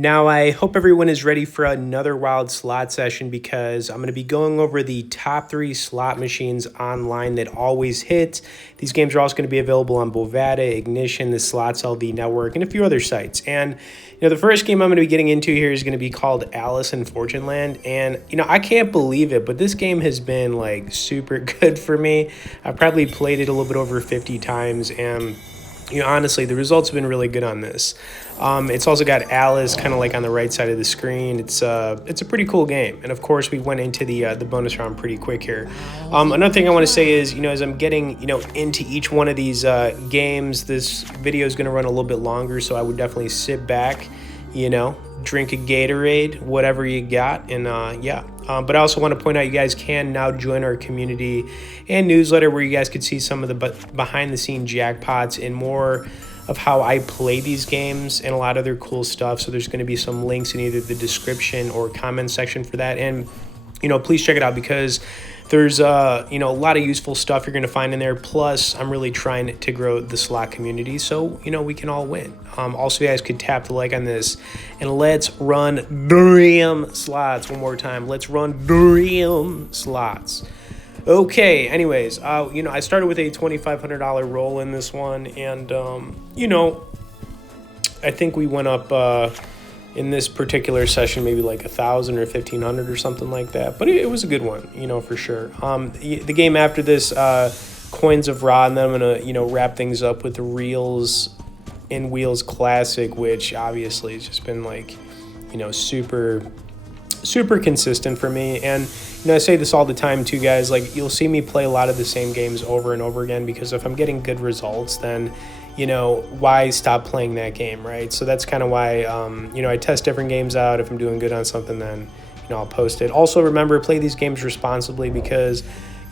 Now, I hope everyone is ready for another wild slot session because I'm going to be going over the top 3 slot machines online that always hit. These games are also going to be available on Bovada, Ignition, the Slots LV network, and a few other sites. And, the first game I'm going to be getting into here is going to be called Alice in Fortune Land. And, I can't believe it, but this game has been, super good for me. I've probably played it a little bit over 50 times, and honestly, the results have been really good on this. It's also got Alice kind of like on the right side of the screen. It's a pretty cool game. And of course, we went into the bonus round pretty quick here. Another thing I want to say is, as I'm getting, into each one of these games, this video is going to run a little bit longer. So I would definitely sit back, drink a Gatorade, whatever you got. And but I also want to point out you guys can now join our community and newsletter where you guys could see some of the behind the scene jackpots and more of how I play these games and a lot of other cool stuff. So there's going to be some links in either the description or comment section for that. And, please check it out because there's, a lot of useful stuff you're going to find in there. Plus, I'm really trying to grow the slot community so, we can all win. Also, you guys could tap the like on this. And let's run Dream slots one more time. Let's run Dream slots. Okay, anyways, I started with a $2,500 roll in this one. And, I think we went up in this particular session maybe like 1,000 or 1,500 or something like that. But it was a good one, for sure. The game after this, Coins of Ra, and then I'm going to, wrap things up with the Reels and Wheels Classic, which obviously has just been super consistent for me. And I say this all the time too, guys, you'll see me play a lot of the same games over and over again because if I'm getting good results, then why stop playing that game, right? So that's kind of why I test different games out. If I'm doing good on something, then I'll post it. Also remember, play these games responsibly because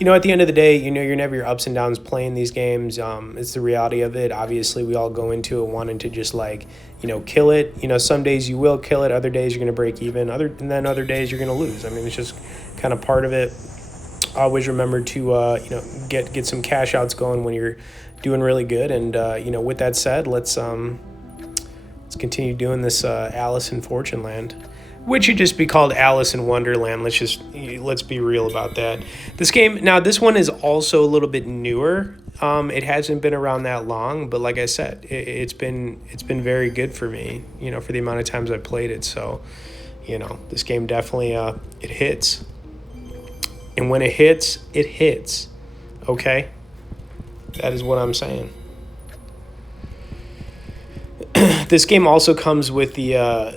at the end of the day, you're gonna have your ups and downs playing these games. It's the reality of it. Obviously, we all go into it wanting to just kill it. Some days you will kill it, other days you're gonna break even, and then other days you're gonna lose. I mean, it's just kind of part of it. Always remember to get some cash outs going when you're doing really good. And with that said, let's continue doing this Alice in Fortune Land, which should just be called Alice in Wonderland. Let's be real about that. This game, now this one is also a little bit newer. It hasn't been around that long, but like I said, it's been very good for me, for the amount of times I played it. So, this game definitely it hits. And when it hits, okay? That is what I'm saying. This game also comes with the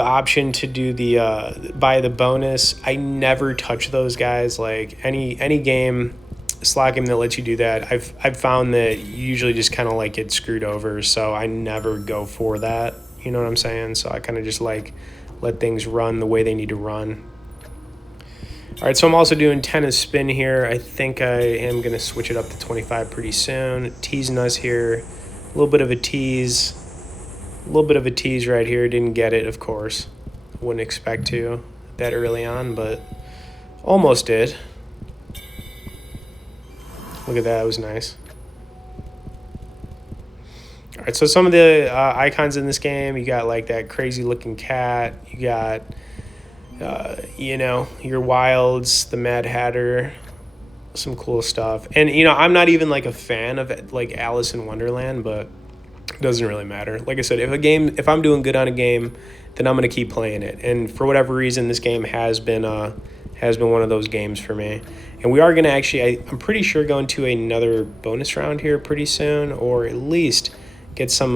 option to do the buy the bonus. I never touch those guys. Any game, slot game that lets you do that, I've found that you usually just kind of get screwed over. So I never go for that. You know what I'm saying? So I kind of just let things run the way they need to run. All right, so I'm also doing 10 a spin here. I think I am going to switch it up to 25 pretty soon. Teasing us here. A little bit of a tease. Right here. Didn't get it, of course. Wouldn't expect to that early on, but almost did. Look at that. It was nice. All right, so some of the icons in this game, you got that crazy looking cat. You got... your Wilds, the Mad Hatter, some cool stuff. And, I'm not even a fan of Alice in Wonderland, but it doesn't really matter. Like I said, if I'm doing good on a game, then I'm going to keep playing it. And for whatever reason, this game has been one of those games for me. And we are going to actually, I'm pretty sure, go into another bonus round here pretty soon, or at least get some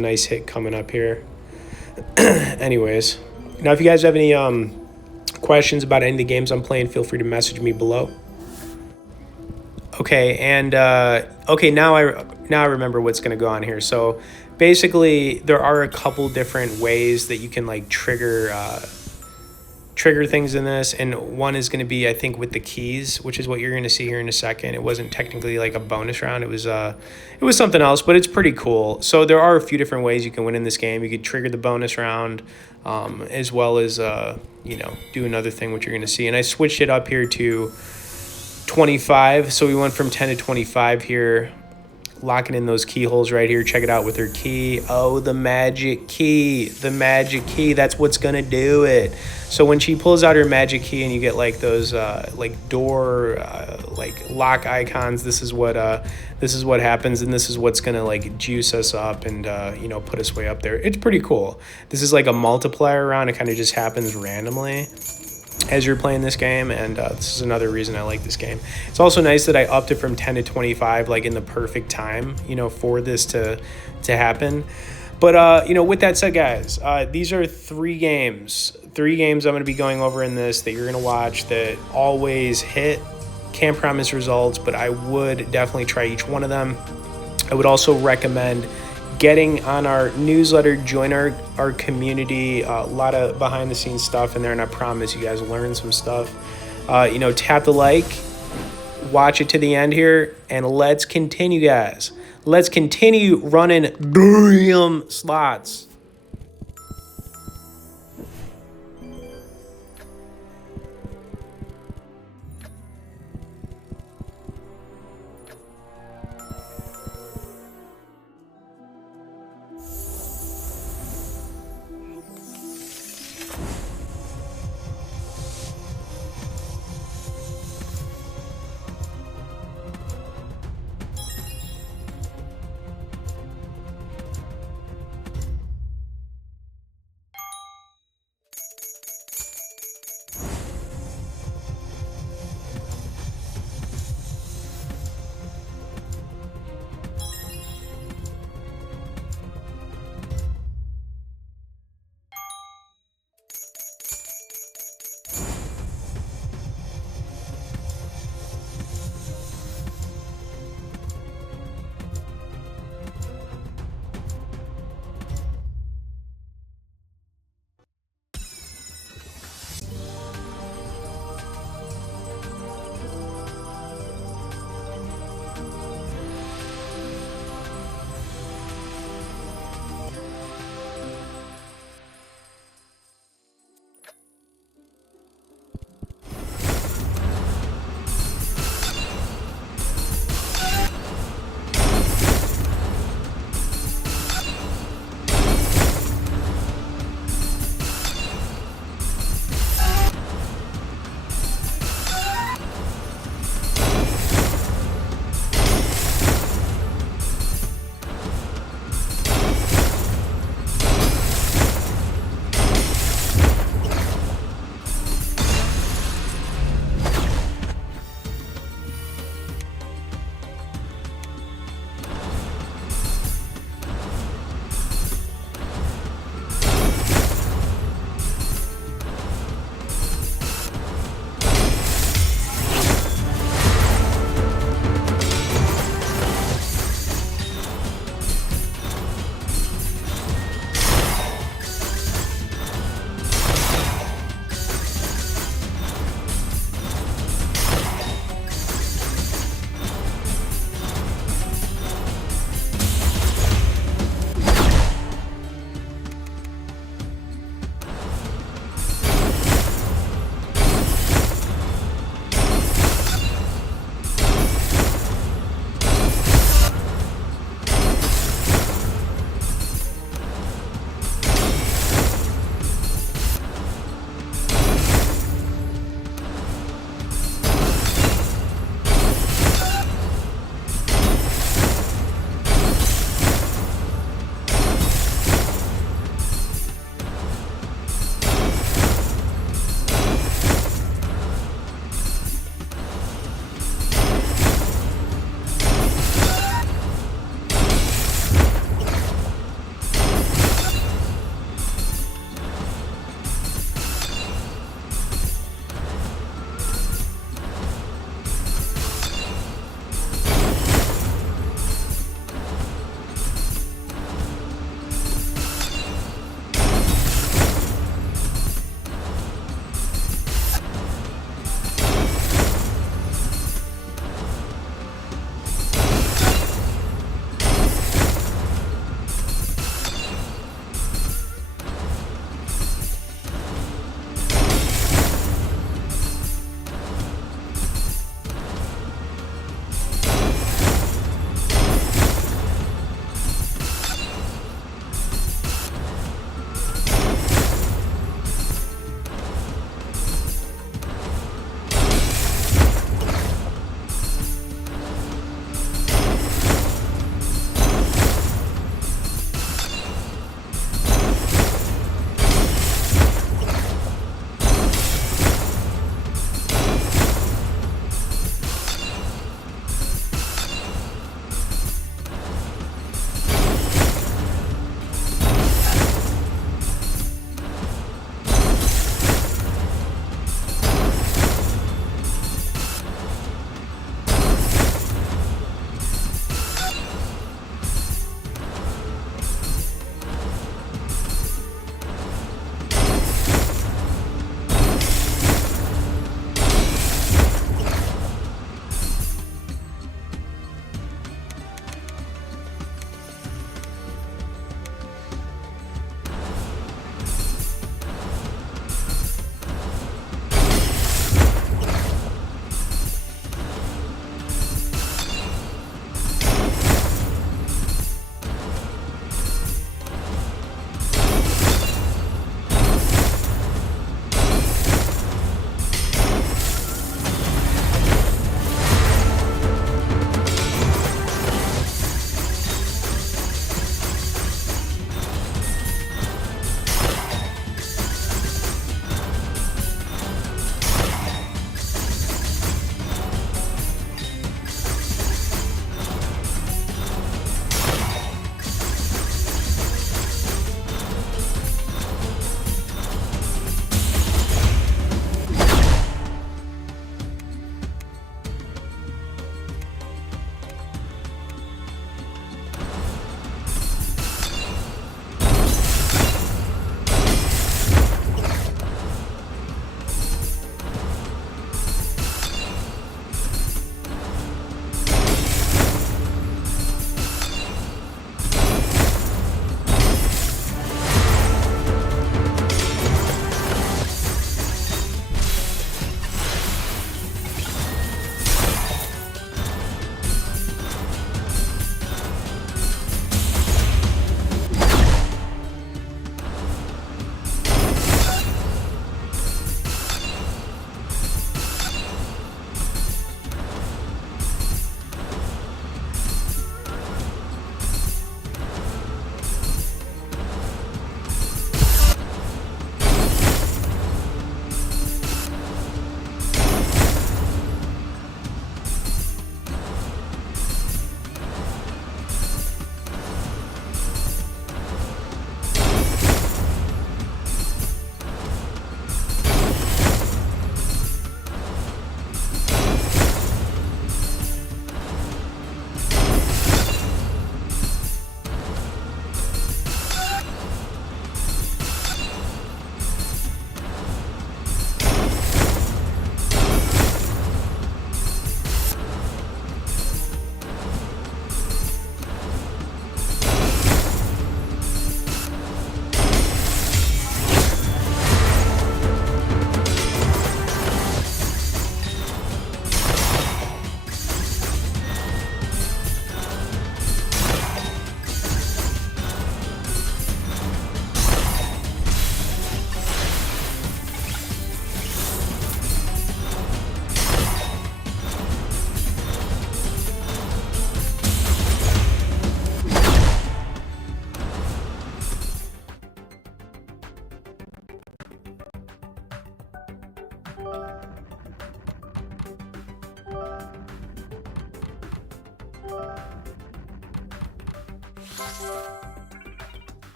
nice hit coming up here. Anyways. Now, if you guys have any questions about any of the games I'm playing, feel free to message me below. Okay, and now I remember what's going to go on here. So basically, there are a couple different ways that you can trigger things in this, and one is going to be, I think, with the keys, which is what you're going to see here in a second. It wasn't technically a bonus round. It was something else, but it's pretty cool. So there are a few different ways you can win in this game. You could trigger the bonus round, as well as do another thing, which you're going to see. And I switched it up here to 25. So we went from 10 to 25 here. locking in those keyholes right here. Check it out with her key. Oh, the magic key. The magic key. That's what's going to do it. So when she pulls out her magic key and you get like those like door like lock icons, this is what happens, and this is what's going to like juice us up and you know, put us way up there. It's pretty cool. This is like a multiplier round. It kind of just happens randomly as you're playing this game, and this is another reason I like this game. It's also nice that I upped it from 10 to 25 like in the perfect time, you know, for this to happen. But you know, with that said, guys, these are three games I'm going to be going over in this that you're going to watch that always hit. Can't promise results, but I would definitely try each one of them. I would also recommend getting on our newsletter, join our community. A lot of behind the scenes stuff in there, and I promise you guys learn some stuff. You know, tap the like, watch it to the end here, and let's continue, guys. Let's continue running dream slots.